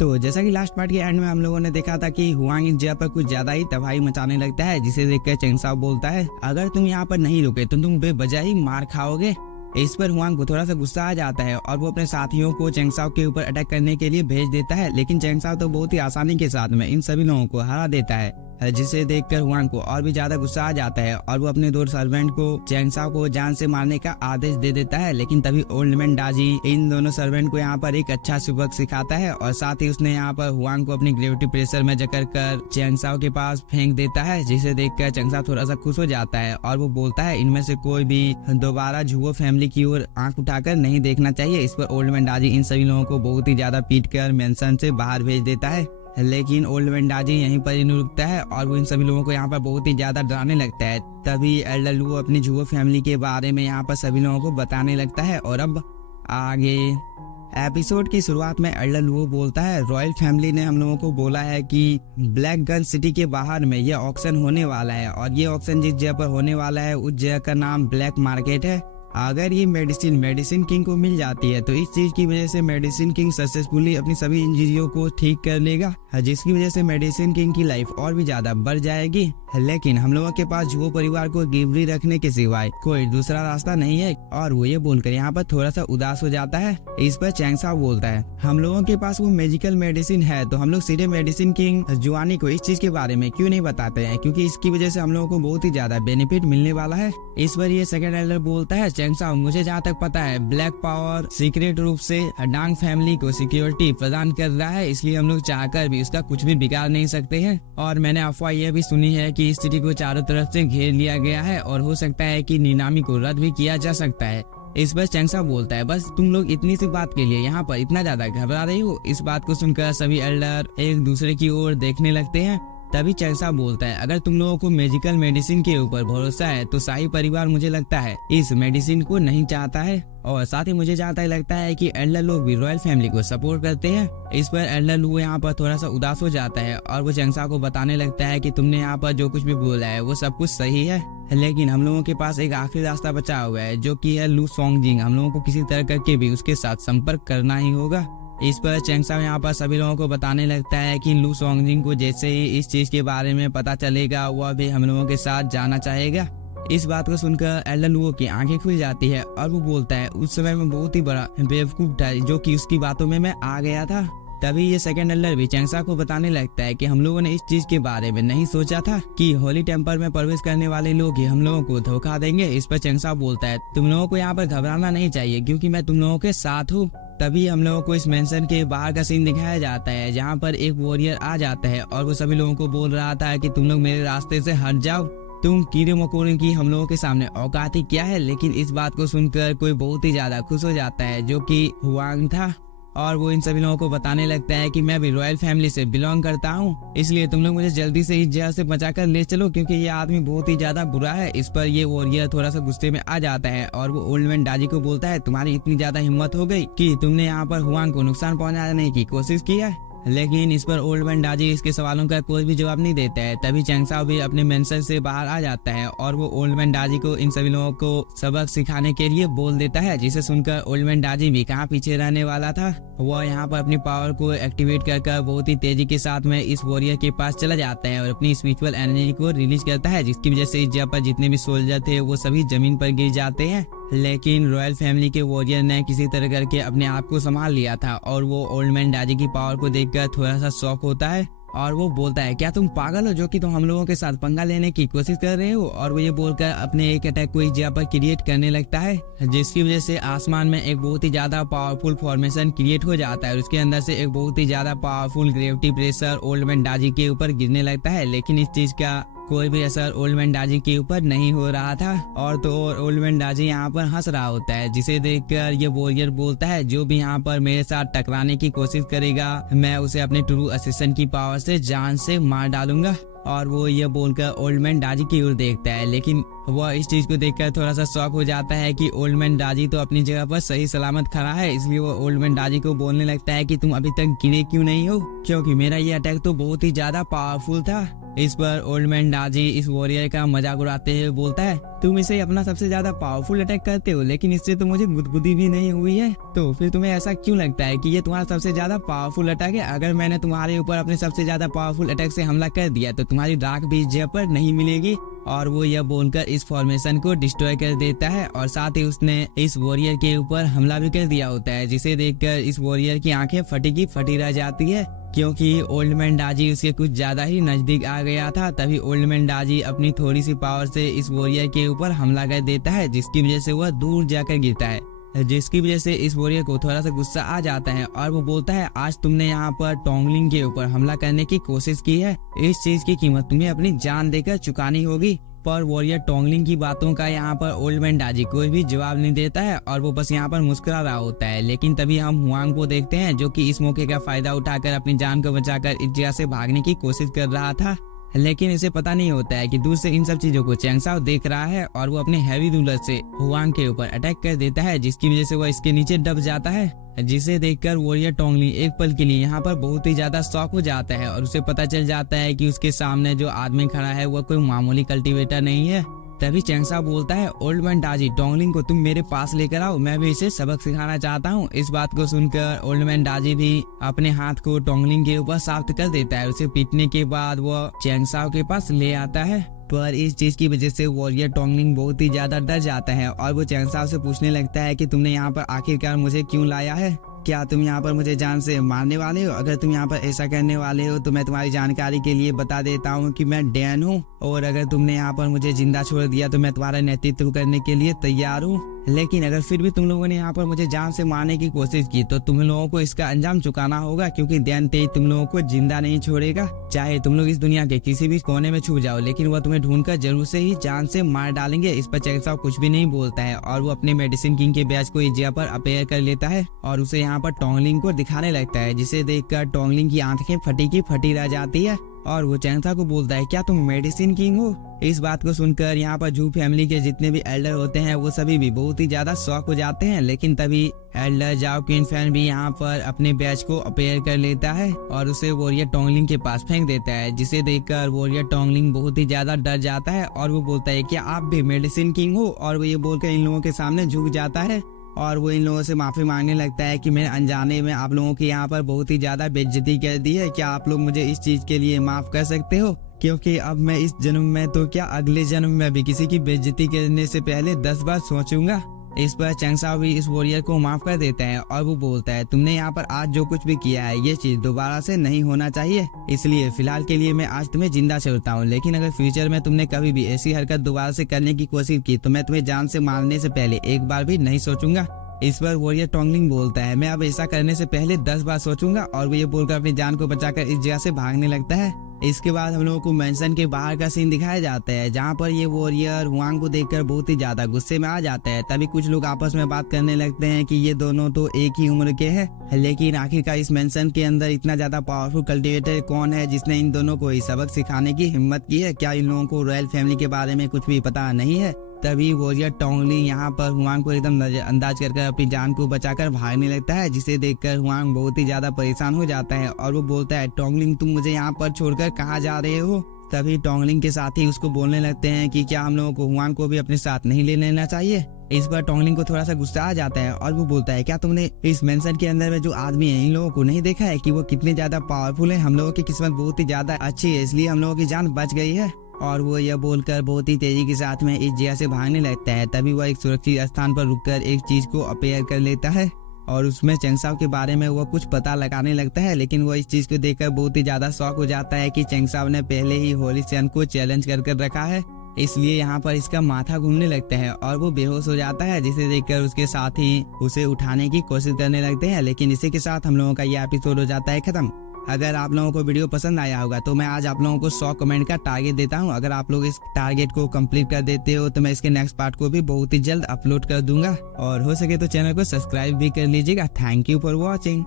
तो जैसा कि लास्ट पार्ट के एंड में हम लोगों ने देखा था कि हुआंग इस जगह पर कुछ ज्यादा ही तबाही मचाने लगता है, जिसे देखकर चेंग साओ बोलता है अगर तुम यहाँ पर नहीं रुके तो तुम बेवजह ही मार खाओगे। इस पर हुआंग को थोड़ा सा गुस्सा आ जाता है और वो अपने साथियों को चेंग साओ के ऊपर अटैक करने के लिए भेज देता है, लेकिन चेंग साओ तो बहुत ही आसानी के साथ में इन सभी लोगों को हरा देता है, जिसे देखकर हुआंग को और भी ज्यादा गुस्सा आ जाता है और वो अपने 2 सर्वेंट को चेंग साओ को जान से मारने का आदेश दे देता है। लेकिन तभी ओल्ड मैन डाजी इन दोनों सर्वेंट को यहाँ पर एक अच्छा सबक सिखाता है और साथ ही उसने यहाँ पर हुआंग को अपनी ग्रेविटी प्रेशर में जकड़ कर चेंग साओ के पास फेंक देता है, जिसे देखकर चेंग साओ थोड़ा सा खुश हो जाता है और वो बोलता है इनमें से कोई भी दोबारा झुओ फैमिली की ओर आंख उठाकर नहीं देखना चाहिए। इस पर ओल्ड मैन डाजी इन सभी लोगों को बहुत ही ज्यादा पीट कर मेंशन से बाहर भेज देता है, लेकिन ओल्ड मैन डाजी यहीं पर ही नहीं रुकता है और वो इन सभी लोगों को यहाँ पर बहुत ही ज्यादा डराने लगता है। तभी एल्डर लू अपनी झुओ फैमिली के बारे में यहाँ पर सभी लोगों को बताने लगता है। और अब आगे एपिसोड की शुरुआत में एल्डर लू बोलता है रॉयल फैमिली ने हम लोगों को बोला है कि ब्लैक गन सिटी के बाहर में ये ऑक्शन होने वाला है और ये ऑक्शन जिस जगह पर होने वाला है उस जगह का नाम ब्लैक मार्केट है। अगर ये मेडिसिन किंग को मिल जाती है तो इस चीज की वजह से मेडिसिन किंग सक्सेसफुली अपनी सभी इंजरियों को ठीक कर लेगा, जिसकी वजह से मेडिसिन किंग की लाइफ और भी ज्यादा बढ़ जाएगी। लेकिन हम लोगों के पास झुओ परिवार को गिरवी रखने के सिवाय कोई दूसरा रास्ता नहीं है और वो ये बोलकर यहाँ पर थोड़ा सा उदास हो जाता है। इस पर चेंग साओ बोलता है हम लोगों के पास वो मैजिकल मेडिसिन है तो हम लोग सीधे मेडिसिन किंग जुआनी को इस चीज के बारे में क्यों नहीं बताते हैं, क्योंकि इसकी वजह से हम लोगों को बहुत ही ज्यादा बेनिफिट मिलने वाला है। इस पर ये सेकंड एल्डर बोलता है चेंग साओ मुझे जहाँ तक पता है ब्लैक पावर सीक्रेट रूप से डांग फैमिली को सिक्योरिटी प्रदान कर रहा है, इसलिए हम लोग चाहकर भी उसका कुछ भी बिगाड़ नहीं सकते हैं। और मैंने अफवाह यह भी सुनी है कि इस सिटी को चारों तरफ से घेर लिया गया है और हो सकता है कि नीलामी को रद्द भी किया जा सकता है। इस पर चेंग साओ बोलता है बस तुम लोग इतनी सी बात के लिए यहाँ पर इतना ज्यादा घबरा रही हो। इस बात को सुनकर सभी एल्डर एक दूसरे की ओर देखने लगते हैं। तभी चेंग साओ बोलता है अगर तुम लोगों को मैजिकल मेडिसिन के ऊपर भरोसा है तो शाही परिवार मुझे लगता है इस मेडिसिन को नहीं चाहता है और साथ ही मुझे जहाँ तक लगता है कि एल्डर लोग भी रॉयल फैमिली को सपोर्ट करते हैं। इस पर एल्डर लू यहाँ पर थोड़ा सा उदास हो जाता है और वो चेंग साओ को बताने लगता है कि तुमने यहाँ पर जो कुछ भी बोला है वो सब कुछ सही है, लेकिन हम लोगों के पास एक आखिरी रास्ता बचा हुआ है जो कि है लू सोंगजिंग। हम लोगों को किसी तरह करके भी उसके साथ संपर्क करना ही होगा। इस पर चेंग साओ यहाँ पर सभी लोगों को बताने लगता है कि लू सोंगजिंग को जैसे ही इस चीज के बारे में पता चलेगा वह भी हम लोगों के साथ जाना चाहेगा। इस बात को सुनकर एल्डर लू की आंखें खुल जाती है और वो बोलता है उस समय में बहुत ही बड़ा बेवकूफ था जो कि उसकी बातों में मैं आ गया था। तभी ये सेकंड एल्डर भी चेंग साओ को बताने लगता है कि हम लोगों ने इस चीज के बारे में नहीं सोचा था कि होली टेम्पल में प्रवेश करने वाले लोग ही हम लोगों को धोखा देंगे। इस पर चेंग साओ बोलता है तुम लोगों को यहाँ पर घबराना नहीं चाहिए क्योंकि मैं तुम लोगों के साथ हूँ। तभी हम लोगों को इस मेंशन के बाहर का सीन दिखाया जाता है जहाँ पर एक वॉरियर आ जाता है और वो सभी लोगों को बोल रहा था कि तुम लोग मेरे रास्ते से हट जाओ, तुम कीड़े मकोड़े की हम लोगों के सामने औकात ही क्या है। लेकिन इस बात को सुनकर कोई बहुत ही ज्यादा खुश हो जाता है जो कि हुआंग था और वो इन सभी लोगों को बताने लगता है कि मैं भी रॉयल फैमिली से बिलोंग करता हूँ, इसलिए तुम लोग मुझे जल्दी से इस जगह से बचाकर ले चलो क्योंकि ये आदमी बहुत ही ज्यादा बुरा है। इस पर ये वॉरियर थोड़ा सा गुस्से में आ जाता है और वो ओल्ड मैन डाजी को बोलता है तुम्हारी इतनी ज्यादा हिम्मत हो गई कि तुमने यहाँ पर हुआंग को नुकसान पहुँचाने की कोशिश की है। लेकिन इस पर ओल्ड मैन डाजी इसके सवालों का कोई भी जवाब नहीं देता है। तभी चेंग साओ भी अपने मेंशन से बाहर आ जाता है और वो ओल्ड मैन डाजी को इन सभी लोगों को सबक सिखाने के लिए बोल देता है, जिसे सुनकर ओल्ड मैन डाजी भी कहाँ पीछे रहने वाला था। वो यहाँ पर अपनी पावर को एक्टिवेट कर बहुत ही तेजी के साथ में इस वॉरियर के पास चला जाता है और अपनी स्पिरिचुअल एनर्जी को रिलीज करता है, जिसकी वजह से इस जगह पर जितने भी सोल्जर थे वो सभी जमीन पर गिर जाते हैं। लेकिन रॉयल फैमिली के वॉरियर ने किसी तरह करके अपने आप को संभाल लिया था और वो ओल्ड मैन डाजी की पावर को देखकर थोड़ा सा शॉक होता है और वो बोलता है क्या तुम पागल हो जो कि तुम हम लोगों के साथ पंगा लेने की कोशिश कर रहे हो। और वो ये बोलकर अपने एक अटैक को इस जगह पर क्रिएट करने लगता है, जिसकी वजह से आसमान में एक बहुत ही ज्यादा पावरफुल फॉर्मेशन क्रिएट हो जाता है और उसके अंदर से एक बहुत ही ज्यादा powerful gravity pressure old man डाजी के ऊपर गिरने लगता है। लेकिन इस चीज का कोई भी असर ओल्ड मैन डाजी के ऊपर नहीं हो रहा था और तो ओल्ड मैन डाजी यहाँ पर हंस रहा होता है, जिसे देखकर ये वॉरियर बोलता है जो भी यहाँ पर मेरे साथ टकराने की कोशिश करेगा मैं उसे अपने ट्रू असिस्टेंट की पावर से जान से मार डालूंगा। और वो ये बोलकर ओल्ड मैन डाजी की ओर देखता है, लेकिन वो इस चीज को देखकर थोड़ा सा शॉक हो जाता है कि ओल्ड मैन डाजी तो अपनी जगह पर सही सलामत खड़ा है। इसलिए वो ओल्ड मैन डाजी को बोलने लगता है कि तुम अभी तक गिरे क्यों नहीं हो, क्योंकि मेरा ये अटैक तो बहुत ही ज्यादा पावरफुल था। इस पर ओल्ड मैन डाजी इस वॉरियर का मजाक उड़ाते हुए बोलता है, तुम इसे अपना सबसे ज्यादा पावरफुल अटैक करते हो, लेकिन इससे तो मुझे गुदगुदी भी नहीं हुई है, तो फिर तुम्हें ऐसा क्यों लगता है कि ये तुम्हारा सबसे ज्यादा पावरफुल अटैक है? अगर मैंने तुम्हारे ऊपर अपने सबसे ज्यादा पावरफुल अटैक से हमला कर दिया तो तुम्हारी डार्क बीच जय पर नहीं मिलेगी। और वो यह बोलकर इस फॉर्मेशन को डिस्ट्रॉय कर देता है और साथ ही उसने इस वॉरियर के ऊपर हमला भी कर दिया होता है, जिसे देखकर इस वॉरियर की आंखें फटी की फटी रह जाती है, क्योंकि ओल्ड मैन डाजी उसके कुछ ज्यादा ही नजदीक आ गया था। तभी ओल्ड मैन डाजी अपनी थोड़ी सी पावर से इस वॉरियर के ऊपर हमला कर देता है, जिसकी वजह से वह दूर जाकर गिरता है, जिसकी वजह से इस वॉरियर को थोड़ा सा गुस्सा आ जाता है और वो बोलता है, आज तुमने यहाँ पर टोंगलिंग के ऊपर हमला करने की कोशिश की है, इस चीज की कीमत तुम्हें अपनी जान देकर चुकानी होगी। पर वॉरियर टोंगलिंग की बातों का यहाँ पर ओल्ड मैन डाजी कोई भी जवाब नहीं देता है और वो बस यहाँ पर मुस्कुरा रहा होता है। लेकिन तभी हम हुआंग को देखते हैं, जो कि इस मौके का फायदा उठाकर अपनी जान को बचाकर इस जगह से भागने की कोशिश कर रहा था, लेकिन इसे पता नहीं होता है कि दूर से इन सब चीजों को चैंगसाओ देख रहा है और वो अपने हैवी रूलर से हुआंग के ऊपर अटैक कर देता है, जिसकी वजह से वह इसके नीचे दब जाता है, जिसे देखकर वॉरियर टोंगलिंग एक पल के लिए यहाँ पर बहुत ही ज्यादा शॉक हो जाता है और उसे पता चल जाता है कि उसके सामने जो आदमी खड़ा है वह कोई मामूली कल्टीवेटर नहीं है। तभी चैंगसाओ बोलता है, ओल्ड मैन डाजी, टोंगलिंग को तुम मेरे पास लेकर आओ, मैं भी इसे सबक सिखाना चाहता हूँ। इस बात को सुनकर ओल्ड मैन डाजी भी अपने हाथ को टोंगलिंग के ऊपर साफ कर देता है। उसे पीटने के बाद वह चैंगसाओ के पास ले आता है, पर इस चीज की वजह से वॉरियर टोंगलिंग बहुत ही ज्यादा डर जाता है और वो चैंगसाओ से पूछने लगता है कि तुमने यहाँ पर आखिरकार मुझे क्यों लाया है? क्या तुम यहाँ पर मुझे जान से मारने वाले हो? अगर तुम यहाँ पर ऐसा करने वाले हो तो मैं तुम्हारी जानकारी के लिए बता देता हूँ कि मैं डैन हूँ, और अगर तुमने यहाँ पर मुझे जिंदा छोड़ दिया तो मैं तुम्हारा नेतृत्व करने के लिए तैयार हूँ। लेकिन अगर फिर भी तुम लोगों ने यहाँ पर मुझे जान से मारने की कोशिश की तो तुम लोगों को इसका अंजाम चुकाना होगा, क्योंकि डैन तेज तुम लोगों को जिंदा नहीं छोड़ेगा। चाहे तुम लोग इस दुनिया के किसी भी कोने में छुप जाओ, लेकिन वह तुम्हें ढूंढकर जरूर से ही जान से मार डालेंगे। इस पर चैंगसाओ कुछ भी नहीं बोलता है और वो अपने मेडिसिन किंग के बैच को इस जगह पर अपेयर कर लेता है और उसे यहाँ पर टोंगलिंग को दिखाने लगता है, जिसे देखकर टोंगलिंग की आंखें फटी की फटी रह जाती है और वो चैंगसाओ को बोलता है, क्या तुम मेडिसिन किंग हो? इस बात को सुनकर यहाँ पर जू फैमिली के जितने भी एल्डर होते हैं वो सभी भी बहुत ही ज्यादा शॉक हो जाते हैं। लेकिन तभी एल्डर जाओ क्वीन फैन भी यहाँ पर अपने बैच को अपेयर कर लेता है और उसे वॉरियर टोंगलिंग के पास फेंक देता है, जिसे देखकर वॉरियर टोंगलिंग बहुत ही ज्यादा डर जाता है और वो बोलता है, क्या आप भी मेडिसिन किंग हो? और वो ये बोलकर इन लोगों के सामने झुक जाता है और वो इन लोगों से माफी मांगने लगता है कि मैंने अनजाने में आप लोगों की यहाँ पर बहुत ही ज्यादा बेइज्जती कर दी है, क्या आप लोग मुझे इस चीज के लिए माफ कर सकते हो? क्योंकि अब मैं इस जन्म में तो क्या अगले जन्म में भी किसी की बेइज्जती करने से पहले 10 बार सोचूंगा। इस पर चैंगसाओ भी इस वॉरियर को माफ कर देता है और वो बोलता है, तुमने यहाँ पर आज जो कुछ भी किया है ये चीज दोबारा से नहीं होना चाहिए, इसलिए फिलहाल के लिए मैं आज तुम्हें जिंदा छोड़ता हूँ, लेकिन अगर फ्यूचर में तुमने कभी भी ऐसी हरकत दोबारा से करने की कोशिश की तो मैं तुम्हें जान से मारने से पहले एक बार भी नहीं सोचूंगा। इस पर वॉरियर टोंगलिंग बोलता है, मैं अब ऐसा करने से पहले 10 बार सोचूंगा, और वो ये बोलकर अपनी जान को बचाकर इस जगह से भागने लगता है। इसके बाद हम लोगों को मेंशन के बाहर का सीन दिखाया जाता है, जहाँ पर ये वॉरियर हुआंग को देखकर बहुत ही ज्यादा गुस्से में आ जाता है। तभी कुछ लोग आपस में बात करने लगते हैं कि ये दोनों तो एक ही उम्र के हैं, लेकिन आखिरकार इस मेंशन के अंदर इतना ज्यादा पावरफुल कल्टीवेटर कौन है जिसने इन दोनों को सबक सिखाने की हिम्मत की है? क्या इन लोगों को रॉयल फैमिली के बारे में कुछ भी पता नहीं है? तभी वॉरियर टोंगलिंग यहाँ पर हुआंग को एकदम नजरअंदाज कर अपनी जान को बचाकर भागने लगता है, जिसे देखकर हुआंग बहुत ही ज्यादा परेशान हो जाता है और वो बोलता है, टोंगलिंग तुम मुझे यहाँ पर छोड़कर कहाँ जा रहे हो? तभी टोंगलिंग के साथी उसको बोलने लगते हैं कि क्या हम लोगों को हुआंग को भी अपने साथ नहीं ले लेना चाहिए? इस पर टोंगलिंग को थोड़ा सा गुस्सा आ जाता है और वो बोलता है, क्या तुमने इस मेंशन के अंदर में जो आदमी है इन लोगों को नहीं देखा है कि वो कितने ज्यादा पावरफुल है? हम लोगों की किस्मत बहुत ही ज्यादा अच्छी है, इसलिए हम लोगों की जान बच गई है। और वो यह बोलकर बहुत ही तेजी के साथ में इस जगह से भागने लगता है। तभी वह एक सुरक्षित स्थान पर रुककर एक चीज को अपेयर कर लेता है और उसमें चैंगसाओ के बारे में वह कुछ पता लगाने लगता है, लेकिन वह इस चीज को देखकर बहुत ही ज्यादा शॉक हो जाता है कि चैंगसाओ ने पहले ही होली सन को चैलेंज कर रखा है, इसलिए यहाँ पर इसका माथा घूमने लगता है और वो बेहोश हो जाता है, जिसे देखकर उसके साथी उसे उठाने की कोशिश करने लगते हैं। लेकिन इसी के साथ हम लोगों का ये एपिसोड हो जाता है खत्म। अगर आप लोगों को वीडियो पसंद आया होगा तो मैं आज आप लोगों को 100 कमेंट का टारगेट देता हूं। अगर आप लोग इस टारगेट को कंप्लीट कर देते हो तो मैं इसके नेक्स्ट पार्ट को भी बहुत ही जल्द अपलोड कर दूंगा, और हो सके तो चैनल को सब्सक्राइब भी कर लीजिएगा। Thank you for watching.